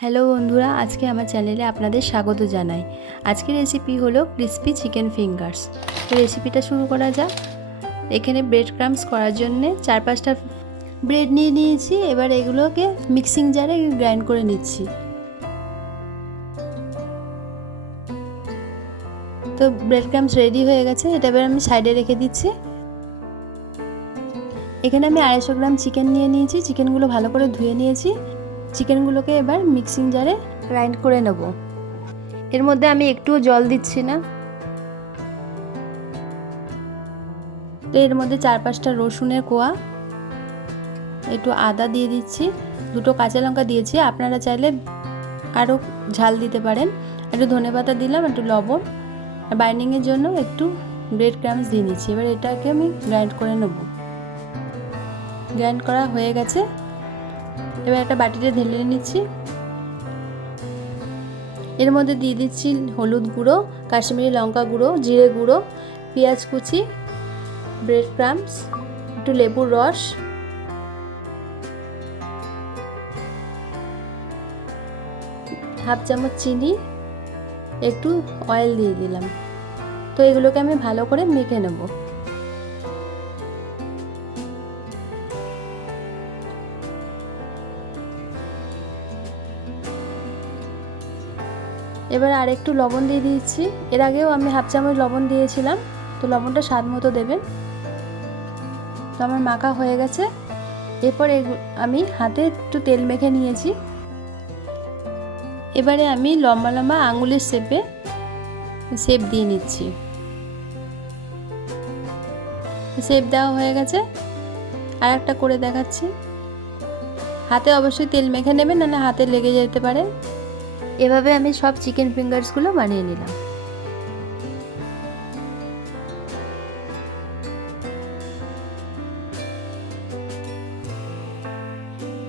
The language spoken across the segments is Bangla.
হ্যালো বন্ধুরা, আজকে আমার চ্যানেলে আপনাদের স্বাগত জানাই। আজকের রেসিপি হলো ক্রিস্পি চিকেন ফিঙ্গার্স। তো রেসিপিটা শুরু করা যাক। এখানে ব্রেড ক্রাম্বস করার জন্যে 4-5টা ব্রেড নিয়ে নিয়েছি। এবার এগুলোকে মিক্সিং জারে গ্রাইন্ড করে নিচ্ছি। তো ব্রেড ক্রাম্বস রেডি হয়ে গেছে, এটা এবার আমি সাইডে রেখে দিচ্ছি। এখানে আমি 250 গ্রাম চিকেন নিয়ে নিয়েছি। চিকেনগুলো ভালো করে ধুয়ে নিয়েছি। চিকেনগুলোকে এবার মিক্সিং জারে গ্রাইন্ড করে নেব। এর মধ্যে আমি একটুও জল দিচ্ছি না। তো এর মধ্যে 4-5টা রসুনের কোয়া, একটু আদা দিয়ে দিচ্ছি, 2টো কাঁচা লঙ্কা দিয়েছি। আপনারা চাইলে আরও ঝাল দিতে পারেন। একটু ধনেপাতা দিলাম, একটু লবণ, আর বাইন্ডিংয়ের জন্য একটু ব্রেড ক্রাম্বস দিয়ে নিচ্ছি। এবার এটাকে আমি গ্রাইন্ড করে নেব। গ্রাইন্ড করা হয়ে গেছে, এবার একটা বাটিতে ঢেলে নিচ্ছি। এর মধ্যে দিয়ে দিচ্ছি হলুদ গুঁড়ো, কাশ্মীরি লঙ্কা গুঁড়ো, জিরে গুঁড়ো, পেঁয়াজ কুচি, ব্রেড ক্রাম্বস, একটু লেবুর রস, হাফ চামচ চিনি, একটু অয়েল দিয়ে দিলাম। তো এগুলোকে আমি ভালো করে মেখে নেব। এবার আর একটু লবণ দিয়ে দিচ্ছি। এর আগেও আমি হাফ চামচ লবণ দিয়েছিলাম, তো লবণটা স্বাদ মতো দেবেন। তো আমার মাখা হয়ে গেছে। এরপর আমি হাতে একটু তেল মেখে নিয়েছি। এবারে আমি লম্বা লম্বা আঙুলের শেপ দিয়ে নিচ্ছি। শেপ দেওয়া হয়ে গেছে, আর একটা করে দেখাচ্ছি। হাতে অবশ্যই তেল মেখে নেবেন, নাহলে হাতে লেগে যেতে পারে। এভাবে আমি সব চিকেন ফিঙ্গার্সগুলো বানিয়ে নিলাম।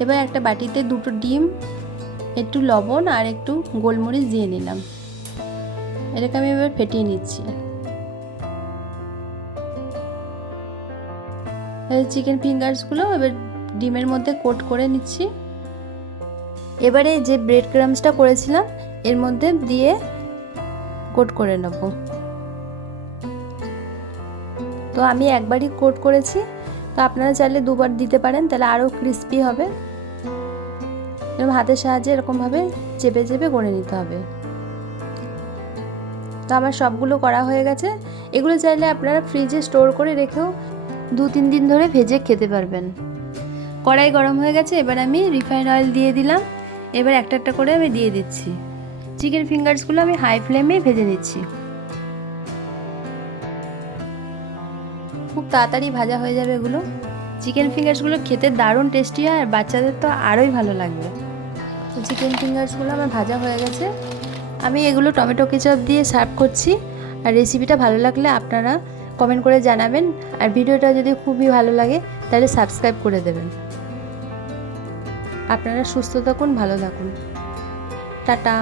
এবার একটা বাটিতে 2টো ডিম, একটু লবণ আর একটু গোলমরিচ দিয়ে নিলাম। এটাকে আমি এবার ফেটিয়ে নিচ্ছি। চিকেন ফিঙ্গার্সগুলো এবার ডিমের মধ্যে কোট করে নিচ্ছি। এবারে যে ব্রেড ক্রাম্বসটা করেছিলাম এর মধ্যে দিয়ে কোট করে নেব। তো আমি একবারই কোট করেছি, তো আপনারা চাইলে 2বার দিতে পারেন, তাহলে আরও ক্রিস্পি হবে। এরকম হাতের সাহায্যে এরকমভাবে চেপে চেপে করে নিতে হবে। তো আমার সবগুলো করা হয়ে গেছে। এগুলো চাইলে আপনারা ফ্রিজে স্টোর করে রেখেও 2-3 দিন ধরে ভেজে খেতে পারবেন। কড়াই গরম হয়ে গেছে, এবার আমি রিফাইন্ড অয়েল দিয়ে দিলাম। এবার একটা একটা করে আমি দিয়ে দিচ্ছি। চিকেন ফিঙ্গার্সগুলো আমি হাই ফ্লেমে ভেজে নিচ্ছি। খুব তাড়াতাড়ি ভাজা হয়ে যাবে এগুলো। চিকেন ফিঙ্গার্সগুলো খেতে দারুণ টেস্টি হয়, আর বাচ্চাদের তো আরোই ভালো লাগবে। তো চিকেন ফিঙ্গার্সগুলো আমার ভাজা হয়ে গেছে। আমি এগুলো টমেটো কেচাপ দিয়ে সার্ভ করছি। আর রেসিপিটা ভালো লাগলে আপনারা কমেন্ট করে জানাবেন। আর ভিডিওটা যদি খুবই ভালো লাগে তাহলে সাবস্ক্রাইব করে দেবেন। আপনারা সুস্থ থাকুন, ভালো থাকুন। টাটা।